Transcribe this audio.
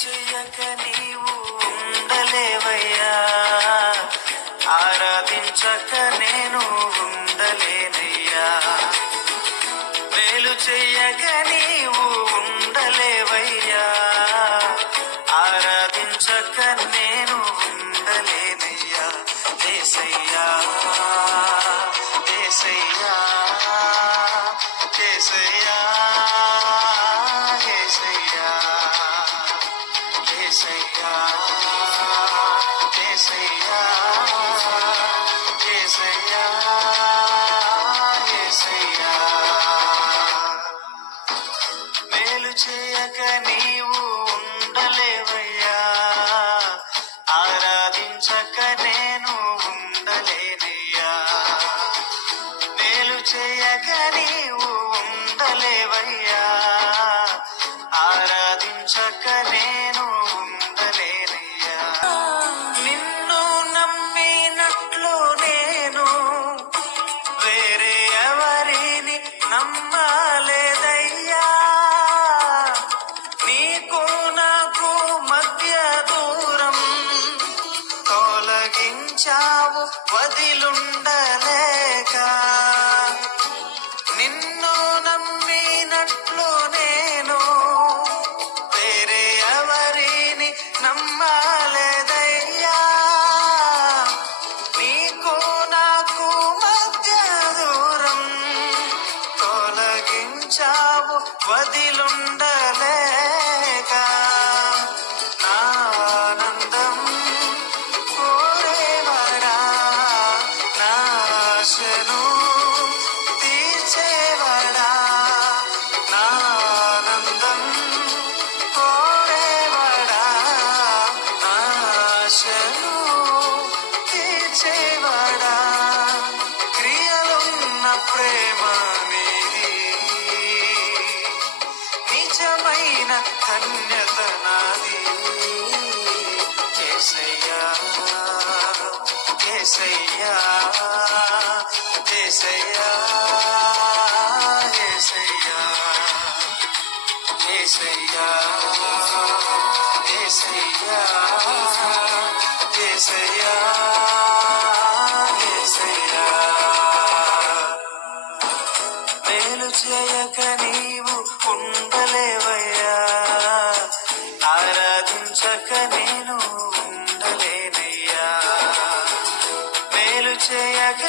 చెయ్యక నీవు ఉండలేవయ్యా, ఆరాధించక నేను ఉండలేనయ్యా. మేలు చెయ్యక నీవు ఉండలేవయ్యా, ఆరాధించక నేను ఉండలేనయ్యా. యేసయ్యా యేసయ్యా యేసయ్యా యేసయ్యా యేసయ్యా యేసయ్యా యేసయ్యా యేసయ్యా. మేలు చేయక నీవు ఉండలేవయ్యా, ఆరాధించక నేను ఉండలేనయ్యా. మేలు చేయక నీవు ఉండలేవయ్యా, ఆరాధించక నేను ఉండలేనయ్యా. నిన్ను నమ్మినట్లు నేను వేరే ఎవరిని నమ్మలేదయ్యా. నీకు నాకు మధ్య దూరం తొలగించావు వదిలుండలేక. నిన్ను నమ్మినట్లు నేను వేరే ఎవరిని నమ్మలేదయ్యా. నీకు నాకు మధ్య దూరం తొలగించావు వదిలుండలేక. నా ఆనందం కోరేవాడా, నా ఆశను తీర్చేవాడా. నా ఆనందం కోరేవాడా, నా ఆశను తీర్చేవాడా. క్రియలున్న ప్రేమ నీది, నిజమైన ధన్యత నాది. యేసయ్యా యేసయ్యా యేసయ్యా యేసయ్యా యేసయ్యా యేసయ్యా యేసయ్యా యేసయ్యా. మేలు చేయక నీవు ఉండలేవయ్యా, ఆరాధించక నేను ఉండలేనయ్యా. మేలు చేయక